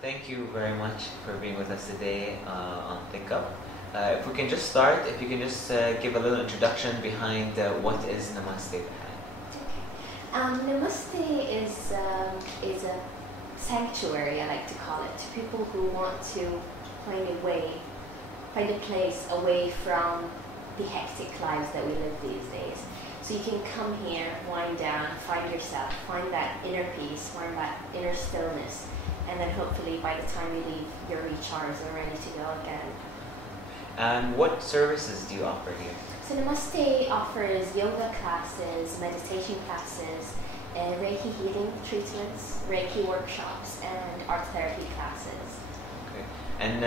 Thank you very much for being with us today on Think Up. If we can just start, if you can just give a little introduction behind what is Namaste. Namaste is a sanctuary, I like to call it, to people who want to find a place away from the hectic lives that we live these days. So you can come here, wind down, find yourself, find that inner peace, find that inner stillness, and then hopefully by the time you leave, you're recharged and ready to go again. And what services do you offer here? So Namaste offers yoga classes, meditation classes, Reiki healing treatments, Reiki workshops, and art therapy classes. Okay. And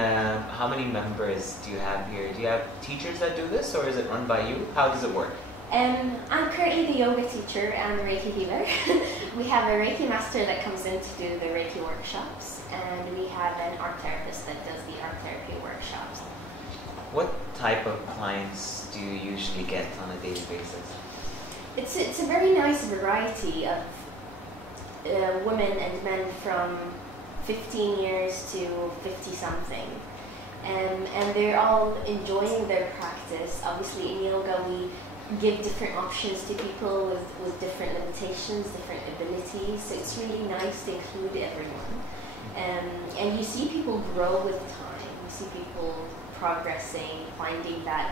how many members do you have here? Do you have teachers that do this, or is it run by you? How does it work? I'm currently the yoga teacher and the Reiki healer. We have a Reiki master that comes in to do the Reiki workshops, and we have an art therapist that does the art therapy workshops. What type of clients do you usually get on a daily basis? It's a very nice variety of women and men from 15 years to 50-something. And they're all enjoying their practice. Obviously in yoga we give different options to people with different limitations, different abilities, so it's really nice to include everyone. And you see people grow with time, you see people progressing, finding that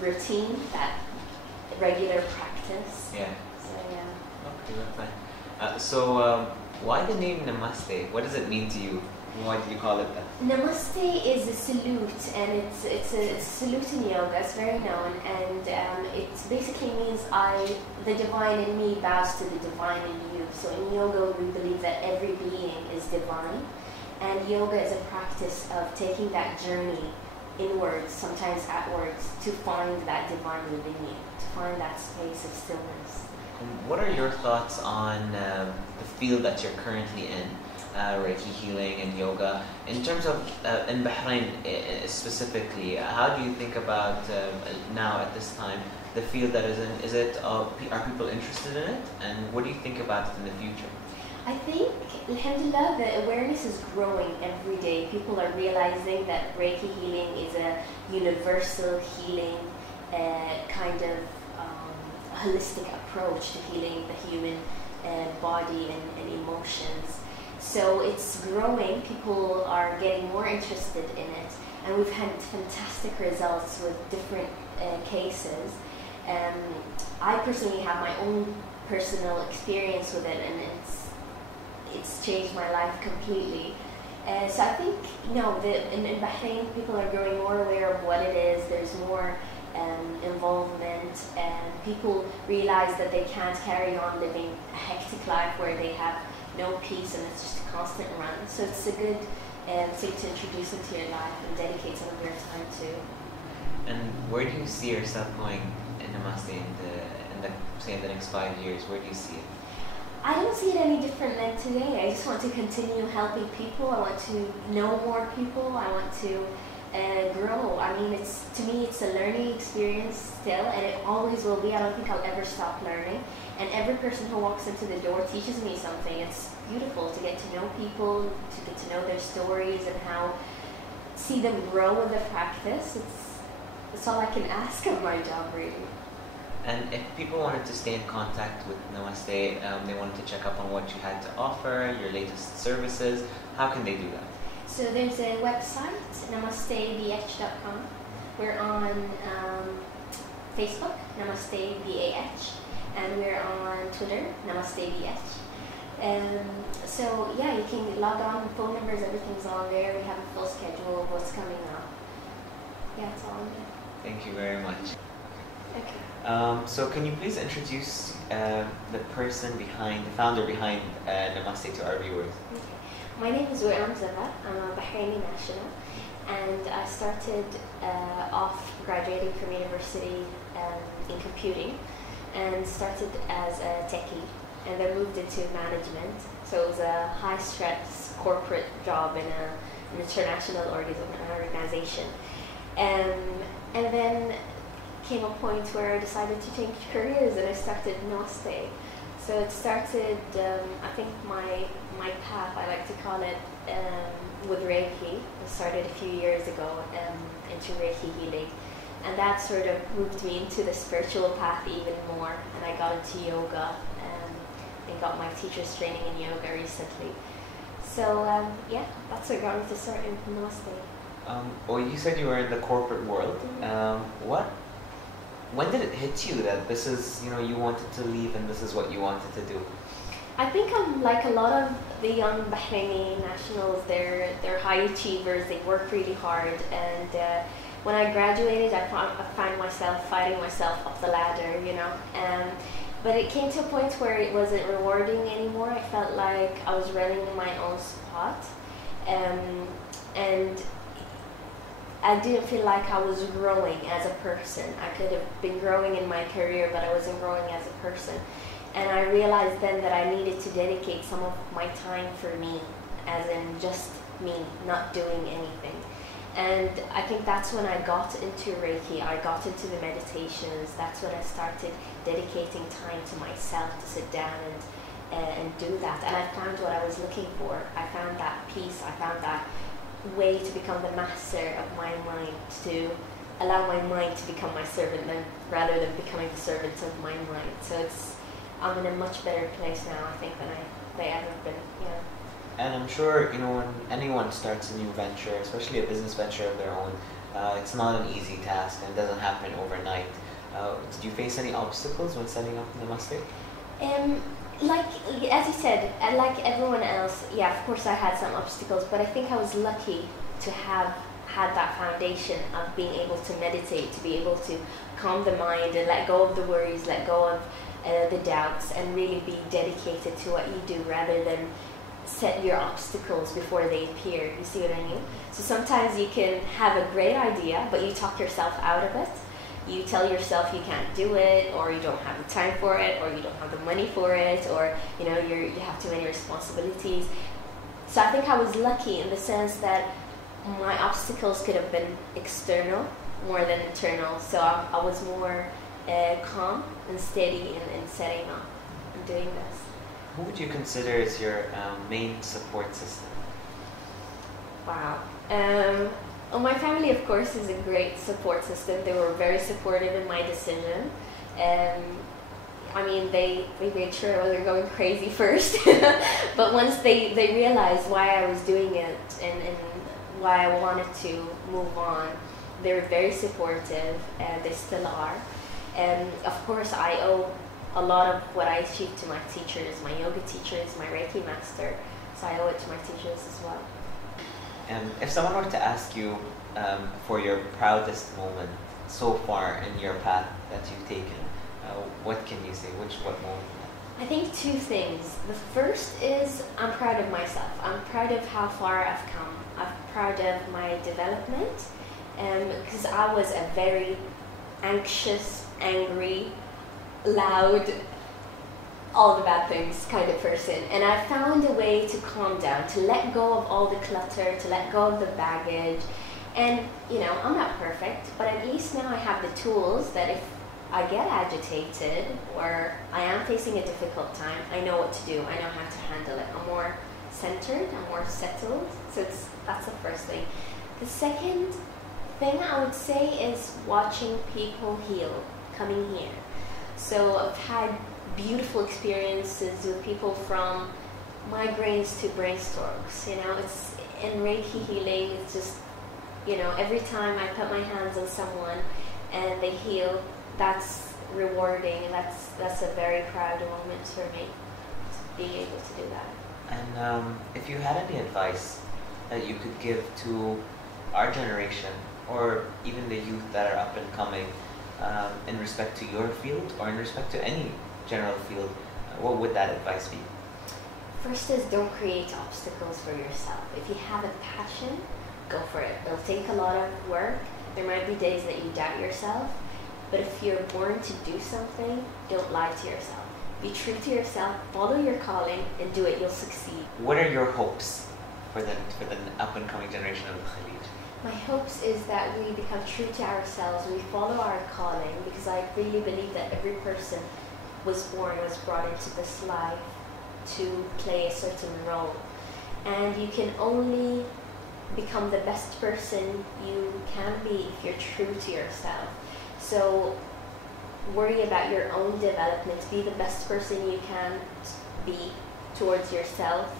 routine, that regular practice. Yeah. So yeah. Okay, that's fine. So why the name Namaste? What does it mean to you? Why did you call it that? Namaste is a salute, and it's a salute in yoga. It's very known, and it basically means the divine in me bows to the divine in you. So in yoga, we believe that every being is divine, and yoga is a practice of taking that journey inwards, sometimes outwards, to find that divine within you, to find that space of stillness. What are your thoughts on the field that you're currently in? Reiki healing and yoga. In terms of in Bahrain specifically, how do you think about now at this time the field that is in? Is it are people interested in it, and what do you think about it in the future? I think, alhamdulillah, the awareness is growing every day. People are realizing that Reiki healing is a universal healing kind of holistic approach to healing the human body and emotions. So it's growing, people are getting more interested in it, and we've had fantastic results with different cases. I personally have my own personal experience with it, and it's changed my life completely. So I think, in Bahrain, people are growing more aware of what it is. There's more involvement, and people realize that they can't carry on living a hectic life where they have no peace and it's just a constant run. So it's a good thing to introduce into your life and dedicate some of your time to. And where do you see yourself going in Namaste in the next 5 years? Where do you see it? I don't see it any different than today. I just want to continue helping people. I want to know more people. I want to grow. I mean, to me it's a learning experience still, and it always will be. I don't think I'll ever stop learning. And every person who walks into the door teaches me something. It's beautiful to get to know people, to get to know their stories, and see them grow with the practice. It's all I can ask of my job, really. And if people wanted to stay in contact with Namaste, they wanted to check up on what you had to offer, your latest services, how can they do that? So there's a website, namastebh.com. We're on Facebook, NamasteBAH, and we're on Twitter, NamasteBH. So yeah, you can log on, phone numbers, everything's on there. We have a full schedule of what's coming up. Yeah, it's all on there. Thank you very much. Okay. So can you please introduce the founder behind Namaste to our viewers? Okay. My name is Weam Zabar. I'm a Bahraini national, and I started off graduating from university in computing, and started as a techie, and then moved into management. So it was a high-stress corporate job in an international organization, and then came a point where I decided to change careers, and I started Namaste. So it started, I think my path, I like to call it, with Reiki. It started a few years ago into Reiki healing. And that sort of moved me into the spiritual path even more. And I got into yoga and got my teacher's training in yoga recently. So yeah, that's what got me to start in Namaste. Well, you said you were in the corporate world. Mm-hmm. When did it hit you that this is, you wanted to leave and this is what you wanted to do? I think I'm like a lot of the young Bahraini nationals. They're high achievers. They work really hard, and when I graduated, I found myself fighting myself up the ladder, But it came to a point where it wasn't rewarding anymore. I felt like I was running in my own spot, and I didn't feel like I was growing as a person. I could have been growing in my career, but I wasn't growing as a person. And I realized then that I needed to dedicate some of my time for me, as in just me, not doing anything. And I think that's when I got into Reiki. I got into the meditations. That's when I started dedicating time to myself to sit down and do that. And I found what I was looking for. I found that peace. I found that way to become the master of my mind, to allow my mind to become my servant rather than becoming the servant of my mind. So I'm in a much better place now, I think, than I've ever been. Yeah. And I'm sure, when anyone starts a new venture, especially a business venture of their own, it's not an easy task and it doesn't happen overnight. Did you face any obstacles when setting up Namaste? Like, as you said, like everyone else, yeah, of course I had some obstacles, but I think I was lucky to have had that foundation of being able to meditate, to be able to calm the mind and let go of the worries, let go of the doubts, and really be dedicated to what you do rather than set your obstacles before they appear. You see what I mean? So sometimes you can have a great idea, but you talk yourself out of it. You tell yourself you can't do it, or you don't have the time for it, or you don't have the money for it, or you have too many responsibilities. So I think I was lucky in the sense that my obstacles could have been external more than internal. So I was more calm and steady in setting up and doing this. Who would you consider as your main support system? Wow. Well, my family, of course, is a great support system. They were very supportive in my decision. I mean, they made sure I wasn't going crazy first. But once they realized why I was doing it and why I wanted to move on, they were very supportive, and they still are. And of course, I owe a lot of what I achieved to my teachers, my yoga teachers, my Reiki master. So I owe it to my teachers as well. If someone were to ask you for your proudest moment so far in your path that you've taken, what can you say? What moment? I think two things. The first is I'm proud of myself. I'm proud of how far I've come. I'm proud of my development, because I was a very anxious, angry, loud, all the bad things kind of person, and I found a way to calm down, to let go of all the clutter, to let go of the baggage. And I'm not perfect, but at least now I have the tools that if I get agitated or I am facing a difficult time, I know what to do. I know how to handle it. I'm more centered, I'm more settled. So that's the first thing. The second thing I would say is watching people heal, coming here. So I've had beautiful experiences with people from migraines to brain strokes. It's in Reiki healing. It's just, every time I put my hands on someone and they heal, that's rewarding, and that's a very proud moment for me, being able to do that. And if you had any advice that you could give to our generation, or even the youth that are up and coming, in respect to your field or in respect to any general field, what would that advice be? First is don't create obstacles for yourself. If you have a passion, go for it. It'll take a lot of work. There might be days that you doubt yourself, but if you're born to do something, don't lie to yourself. Be true to yourself, follow your calling, and do it. You'll succeed. What are your hopes for the up and coming generation of the Khalij? My hopes is that we become true to ourselves, we follow our calling, because I really believe that every person was brought into this life to play a certain role. And you can only become the best person you can be if you're true to yourself. So worry about your own development, be the best person you can be towards yourself,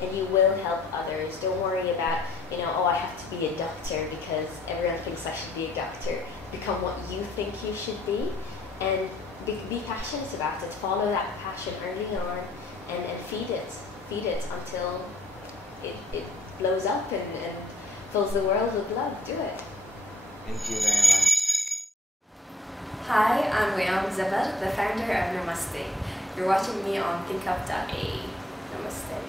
and you will help others. Don't worry about, oh, I have to be a doctor because everyone thinks I should be a doctor. Become what you think you should be, and be passionate about it. Follow that passion early on, and feed it until it blows up and fills the world with love. Do it. Thank you very much. Hi, I'm Weam Zabar, the founder of Namaste. You're watching me on ThinkUp.ae. Namaste.